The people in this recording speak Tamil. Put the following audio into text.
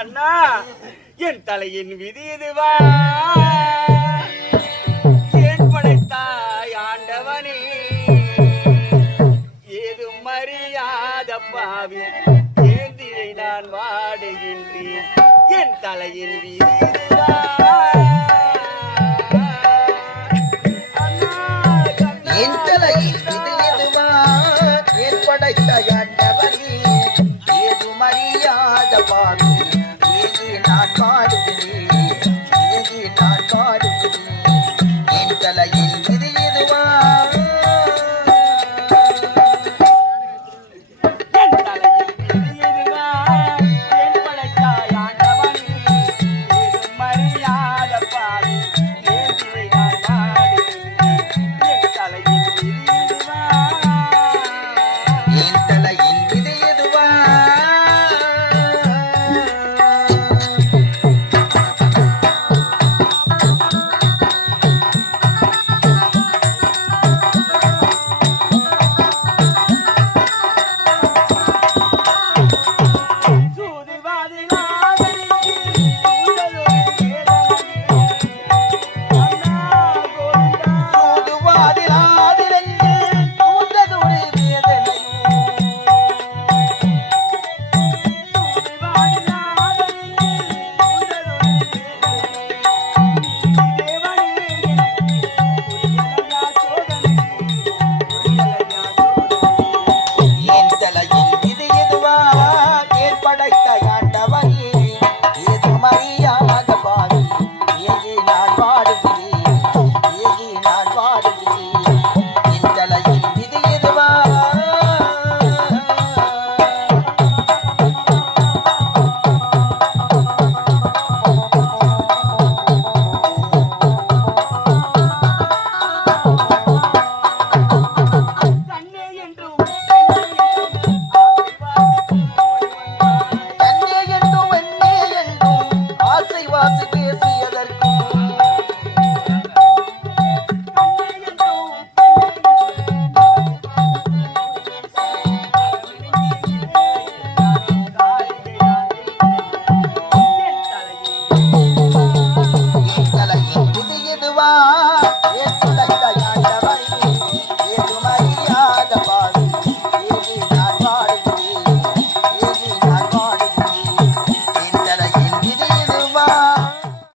அண்ணா என் தலையின் விதி இதுவா ஏன் படைத்தாய் ஆண்டவனே ஏதும் அறியாத பாவி ஏந்திரை நான் வாடுகின்றேன் என் தலையின் விதி இதுவா என் தலையின் விதி இதுவா ஏன் படைத்தாய் ஆண்டவனே ஏதும் அறியாத பாவி நான் பாடுகிறேன்